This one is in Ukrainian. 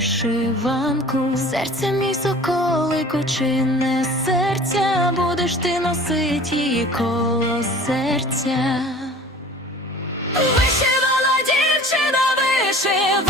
вишиванку, серце мій соколику, чи серця, будеш ти носить її коло серця. Вишивала дівчина вишивала